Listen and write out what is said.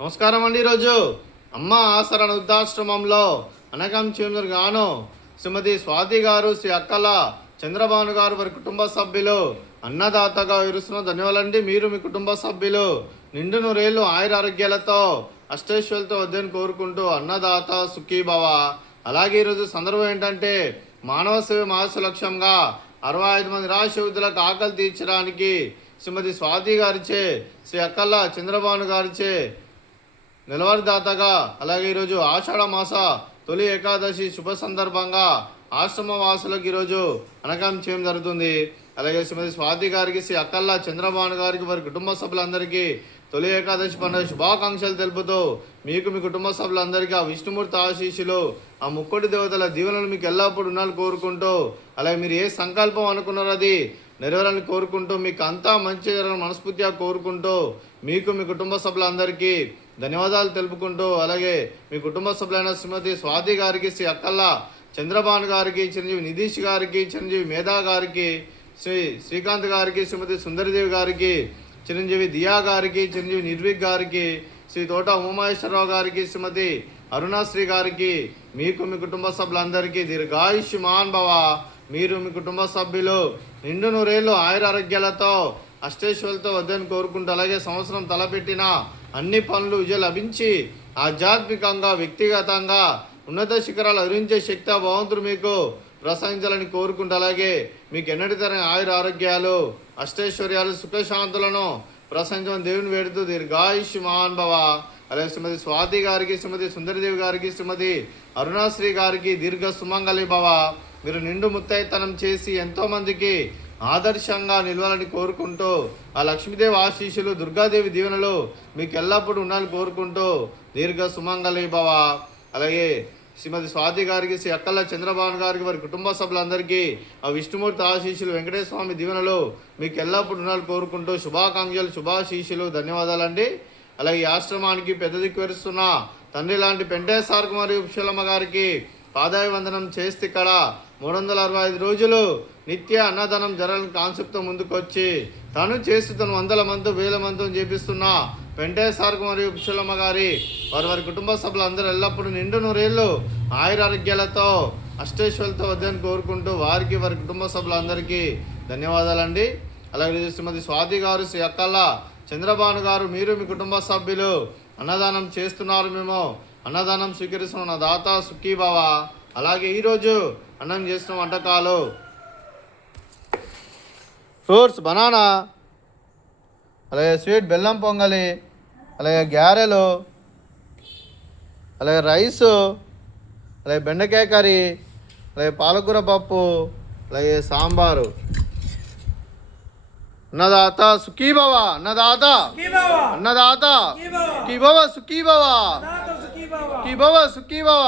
నమస్కారం అండి. ఈరోజు అమ్మ ఆసరణ వృద్ధాశ్రమంలో అనగం చేమూరు గాను శ్రీమతి స్వాతి గారు, శ్రీ అక్కల చంద్రబాను గారు వారి కుటుంబ సభ్యులు అన్నదాతగా విరుస్తున్న ధన్యవాదాలండి. మీరు మీ కుటుంబ సభ్యులు నిండు నూరేళ్లు ఆయుర ఆరోగ్యాలతో అష్టైశ్వర్యాలతో వద్దని కోరుకుంటూ అన్నదాత సుఖీభవ. అలాగే ఈరోజు సందర్భం ఏంటంటే మానవ సేవ మాస లక్ష్యంగా 65 మంది నిరాశ్రయులకు ఆకలి తీర్చడానికి శ్రీమతి స్వాతి గారిచే, శ్రీ అక్కల చంద్రబాను గారిచే నిలవరిదాతగా, అలాగే ఈరోజు ఆషాఢ మాస తొలి ఏకాదశి శుభ సందర్భంగా ఆశ్రమ వాసులకు ఈరోజు అనగం చేయడం జరుగుతుంది. అలాగే శ్రీమతి స్వాతి గారికి, శ్రీ అక్కల చంద్రబాను గారికి వారి కుటుంబ సభ్యులందరికీ తొలి ఏకాదశి పండుగ శుభాకాంక్షలు తెలుపుతూ మీకు మీ కుటుంబ సభ్యులందరికీ ఆ విష్ణుమూర్తి ఆశీస్సులు, ఆ ముక్కోటి దేవతల దీవెనలు మీకు ఎల్లప్పుడూ ఉండాలని కోరుకుంటూ, అలాగే మీరు ఏ సంకల్పం అనుకున్నారో అది నెరవేరాలని కోరుకుంటూ, మీకు అంతా మంచి జరగాలని మనస్ఫూర్తిగా కోరుకుంటూ, మీకు మీ కుటుంబ సభ్యులందరికీ ధన్యవాదాలు తెలుపుకుంటూ, అలాగే మీ కుటుంబ సభ్యులైన శ్రీమతి స్వాతి గారికి, శ్రీ అక్కల చంద్రబాను గారికి, చిరంజీవి నిధీష్ గారికి, చిరంజీవి మేధా గారికి, శ్రీకాంత్ గారికి, శ్రీమతి సుందరిదేవి గారికి, చిరంజీవి దియా గారికి, చిరంజీవి నిర్విక్ గారికి, శ్రీ తోట ఉమామహేశ్వరరావు గారికి, శ్రీమతి అరుణాశ్రీ గారికి, మీకు మీ కుటుంబ సభ్యులందరికీ దీర్ఘాయుష్మాన్ భవ. మీరు మీ కుటుంబ సభ్యులు నిండు నూరేళ్లు ఆయుర ఆరోగ్యాలతో అష్టైశ్వర్యాలతో వద్దని కోరుకుంటూ, అలాగే సంవత్సరం తలపెట్టిన అన్ని పనులు విజయం లభించి ఆధ్యాత్మికంగా వ్యక్తిగతంగా ఉన్నత శిఖరాలు అధిరించే శక్తి భగవంతుడు మీకు ప్రసాదించాలని కోరుకుంటూ, అలాగే మీకు ఎన్నటి తరగని ఆయుర ఆరోగ్యాలు అష్టైశ్వర్యాలు సుఖశాంతులను ప్రసాదించమని దేవుని వేడుతూ దీర్ఘాయుష్మాన్ భవ. అలాగే శ్రీమతి స్వాతి గారికి, శ్రీమతి సుందరిదేవి గారికి, శ్రీమతి అరుణాశ్రీ గారికి దీర్ఘ సుమంగళి భవ. మీరు నిండు ముత్తైతనం చేసి ఎంతోమందికి ఆదర్శంగా నిలవాలని కోరుకుంటూ, ఆ లక్ష్మీదేవి ఆశీస్సులు, దుర్గాదేవి దీవెనలు మీకు ఎల్లప్పుడూ ఉండాలని కోరుకుంటూ దీర్ఘ సుమంగళి భవ. అలాగే శ్రీమతి స్వాతి గారికి, శ్రీ అక్కల చంద్రబాను గారికి వారి కుటుంబ సభ్యులందరికీ ఆ విష్ణుమూర్తి ఆశీస్సులు, వెంకటేశ్వర స్వామి దీవెనలు మీకు ఎల్లప్పుడూ ఉండాలని కోరుకుంటూ శుభాకాంక్షలు, శుభాశీస్సులు, ధన్యవాదాలండి. అలాగే ఈ ఆశ్రమానికి పెద్ద దిక్కు వరుస్తున్న తండ్రి లాంటి పెంటేశ్వర కుమారి ఉపశలమ్మ గారికి పాదాయ వందనం చేస్తే ఇక్కడ 365 రోజులు నిత్య అన్నదానం జరగాలని కాన్సెప్ట్తో ముందుకొచ్చి తను చేస్తూ తను 100 మంది 1000 మందితో చేపిస్తున్న పెంటేశ్వర కుమారి ఉపశలమ్మ గారి వారి కుటుంబ సభ్యులందరూ ఎల్లప్పుడూ నిండు నూరేళ్లు ఆయుర ఆరోగ్యాలతో అష్టైశ్వర్యాలతో వద్దని కోరుకుంటూ వారికి వారి కుటుంబ సభ్యులందరికీ ధన్యవాదాలండి. అలాగే శ్రీమతి స్వాతి గారు, శ్రీ అక్కల చంద్రబాను గారు, మీరు మీ కుటుంబ సభ్యులు అన్నదానం చేస్తున్నారు, మేము అన్నదానం స్వీకరిస్తున్న దాత సుఖీభవ. అలాగే ఈరోజు అన్నం చేసిన వంటకాలు ఫ్రూట్స్ బనానా, అలాగే స్వీట్ బెల్లం పొంగలి, అలాగే గారెలు, అలాగే రైసు, అలాగే బెండకాయ కర్రీ, అలాగే పాలకూర పప్పు, అలాగే సాంబారు. అన్నదాత సుఖీభవ, అన్నదాత అన్నదాత సుఖీభవ, సుఖీభవ సుఖీభవ సుఖీభవ.